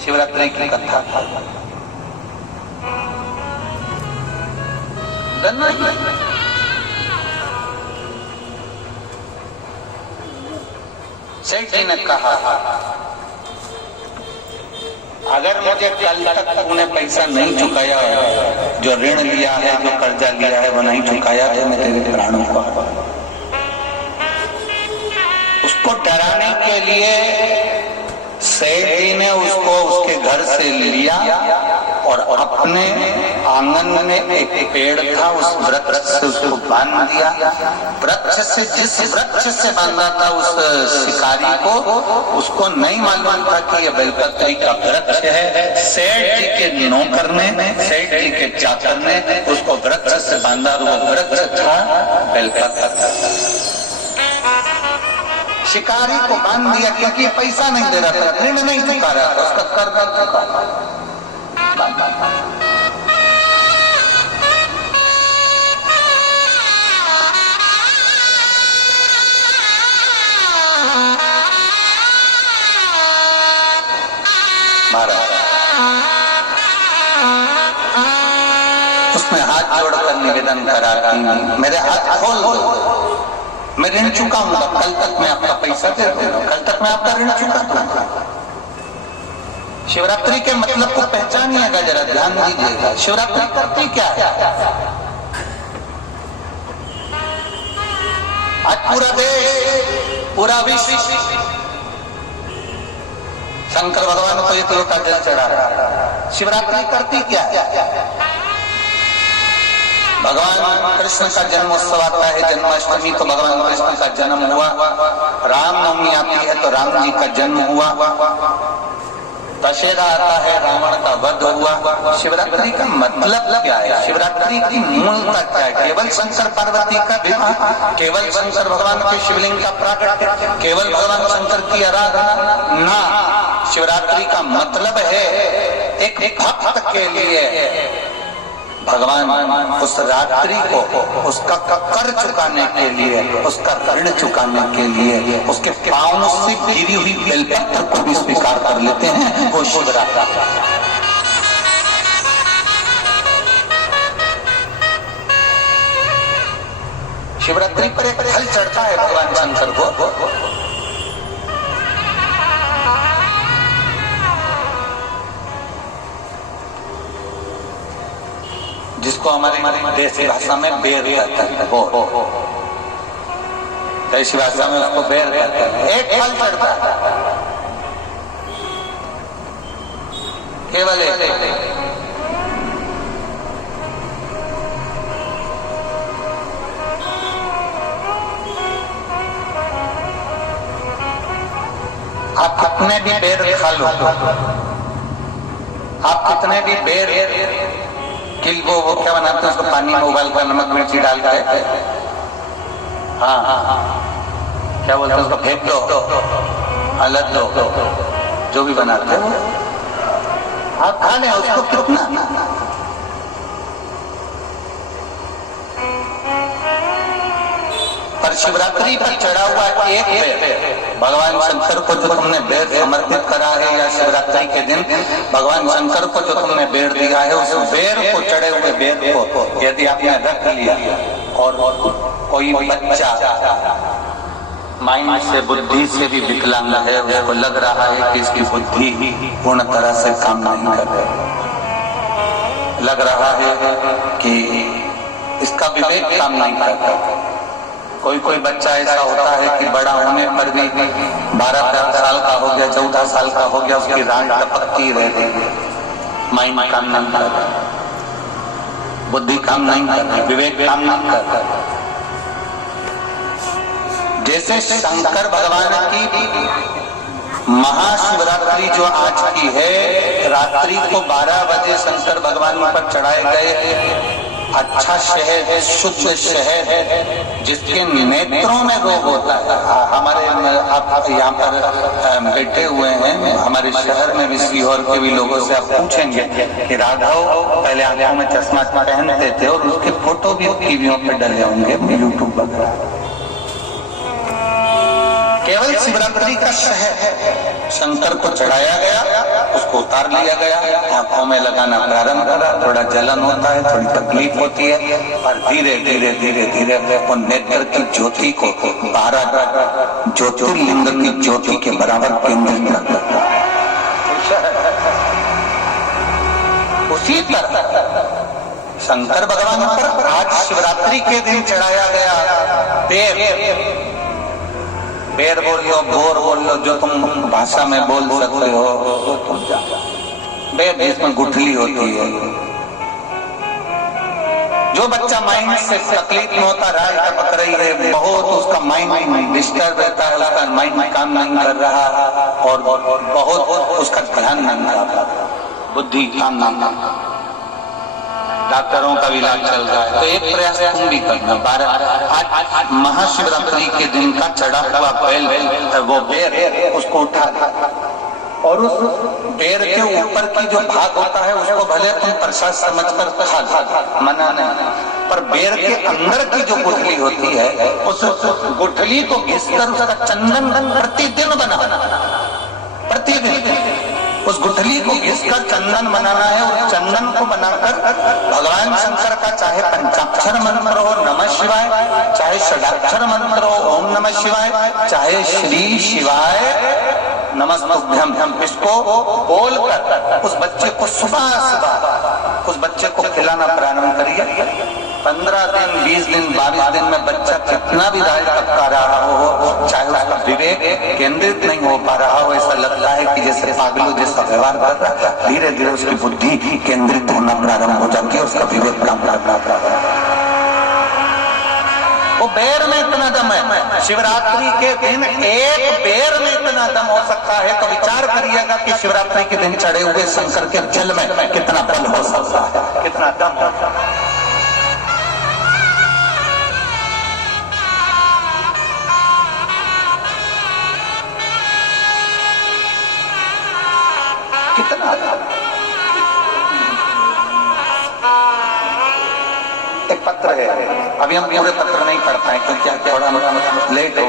शिवरात्रि की कथा सेठ जी ने कहा, अगर मुझे कल तक तूने पैसा नहीं चुकाया, जो ऋण लिया है, जो कर्जा लिया है वो नहीं चुकाया, तो मैं तेरे प्राणों को। उसको डराने के लिए सेठ जी ने उसको उसके घर से लिया और अपने आंगन में एक पेड़ था, उस वृक्ष से उसको बांध दिया। वृक्ष से, जिस वृक्ष से बांधा था उस शिकारी को, उसको नहीं मालूम था कि ये बेलपत्री का वृक्ष है। सेठ जी के नौकर ने, सेठ जी के चाकर ने उसको वृक्ष से बांधा, वो वृक्ष था बेलपत्र। शिकारी को बांध दिया क्योंकि पैसा नहीं दे रहा था, ऋण नहीं चुका रहा था, उसका कर नहीं चुका था। उसने हाथ जोड़कर निवेदन करा कि मेरे हाथ खोल दो, मैं ऋण चुकाऊंगा, कल तक मैं आपका पैसा दे दूंगा, कल तक मैं आपका ऋण चुका दूंगा। शिवरात्रि के मतलब को पहचानिएगा, जरा ध्यान दीजिएगा। शिवरात्रि करती क्या है? आज पूरा देश, पूरा विश्व शंकर भगवान को एक लोटा जल चढ़ा रहा है। शिवरात्रि करती क्या है? भगवान कृष्ण का जन्मोत्सव आता है, जन्माष्टमी तो भगवान कृष्ण का जन्म हुआ। रामनवमी आती है तो राम जी का जन्म हुआ। दशहरा आता है, रावण का वध हुआ। शिवरात्रि का मतलब क्या है? शिवरात्रि की मूलता क्या है? केवल शंकर पार्वती का विवाह, केवल शंकर भगवान के शिवलिंग का प्राकट्य, केवल भगवान शंकर की आराधना ना। शिवरात्रि का मतलब है एक भक्त के लिए भगवान उस रात्रि को उसका कर चुकाने के लिए, उसका ऋण चुकाने के लिए उसके पांवों से गिरी हुई बेलपत्र को भी स्वीकार कर लेते हैं, वो शिवरात्रि। शिवरात्रि पर एक फल चढ़ता है भगवान शंकर को, जिसको हमारी देसी भाषा में बेर कहते हैं। वो देसी भाषा में उसको बेर कहते हैं। एक फल चढ़ता है, केवल एक। आप कितने भी बेर खा लो, आप कितने भी बेर किल वो क्या बनाते हैं, उसको पानी में उबाल कर नमक मिर्ची डाल के, हाँ क्या बोलते हैं उसको, फेंक दो, अलग दो, जो भी बनाते हैं आप खा लें उसको। कितना पर शिवरात्रि पर चढ़ा हुआ एक बेर भगवान शंकर को जो तुमने बेर समर्पित करा है, या शिवरात्रि के दिन भगवान शंकर को जो तुमने बेर दिया है, उस बेर को, चढ़े हुए बेर को यदि आपने रख लिया और कोई बच्चा माइंड से, बुद्धि से भी विकलांग है, उसको लग रहा है कि इसकी बुद्धि पूर्ण तरह से काम नहीं कर रही, लग रहा है कि इसका विवेक काम नहीं कर रहा। कोई बच्चा ऐसा होता है कि बड़ा होने पर भी 12-13 साल का हो गया, 14 साल का हो गया, उसकी रान टपकती रह गई, माइंड काम नहीं कर रहा, बुद्धि काम नहीं कर रही, विवेक काम नहीं कर रहा। जैसे शंकर भगवान की महाशिवरात्रि जो आज की है, रात्रि को 12 बजे शंकर भगवान पर चढ़ाए गए अच्छा शहद, शुद्ध शहद, जिसके नेत्रों में रोग होता है। हमारे आप यहाँ पर बैठे हुए हैं, हमारे शहर में भी, सीहोर के भी लोगों से आप पूछेंगे कि राघव पहले आंखों में चश्मा पहनते थे और उसके फोटो भी टीवियों पे डले होंगे, यूट्यूब वगैरह। केवल शिवरात्रि का शहद शंकर को चढ़ाया गया, उसको उतार लिया गया, आंखों में लगाना प्रारंभ करा। थोड़ा जलन होता है, थोड़ी तकलीफ होती है, पर धीरे धीरे धीरे धीरे वो नेत्र की ज्योति को 12 ज्योतिर्लिंग की ज्योति के बराबर केंद्रित कर देता है। उसी तरह शंकर भगवान पर आज शिवरात्रि के दिन चढ़ाया गया बेर बोल लो, बोर बोल लो, जो तुम भाषा में बोल सकते हो तो तुम जानो। बेर जिसमें गुठली होती है। जो बच्चा माइंड से तकलीफ में होता है, पक रही है बहुत, उसका माइंड डिस्टर्ब रहता है, उसका माइंड काम नहीं कर रहा और बहुत उसका ध्यान नहीं रहा, बुद्धि काम नहीं करता, डॉक्टरों का भी इलाज चल रहा है। तो एक प्रयास तुम भी करना। 12 आज महाशिवरात्रि के दिन का चढ़ा हुआ बैल, वो बेर, उसको उठा और उस बेर के ऊपर की जो भाग होता है उसको भले तुम प्रसाद समझकर खा, मना नहीं, पर बेर के अंदर की जो गुठली होती है उस गुठली को घिसकर उसका चंदन प्रतिदिन बनाना, प्रतिदिन उस गुठली को घिसकर चंदन बनाना है। और चंदन को बनाकर भगवान शंकर का चाहे पंचाक्षर मंत्र हो नमः शिवाय, चाहे षडाक्षर मंत्र हो ओम नमः शिवाय, चाहे श्री शिवाय नमस्तुभ्यम, इसको बोलकर उस बच्चे को सुबह सुबह उस बच्चे को खिलाना प्रारंभ करिए। 15 दिन 20 दिन 22 दिन में बच्चा कितना भी राय टपका रहा हो, चाहे उसका विवेक केंद्रित नहीं हो पा रहा हो, ऐसा लगता है कि जैसे पागलों जैसा व्यवहार कर रहा है, धीरे धीरे उसकी बुद्धि केंद्रित होना प्रारंभ हो जाती है, उसका विवेक प्रारंभ। वो बेर में इतना दम है, शिवरात्रि के दिन एक बेर में इतना दम हो सकता है, तो विचार करिएगा कि शिवरात्रि के दिन चढ़े हुए शंकर के जल में कितना बल हो सकता है, कितना दम हो सकता है। कितना एक पत्र है, अभी हम पूरे पत्र नहीं पढ़ पाए क्योंकि थोड़ा लेट हो गया।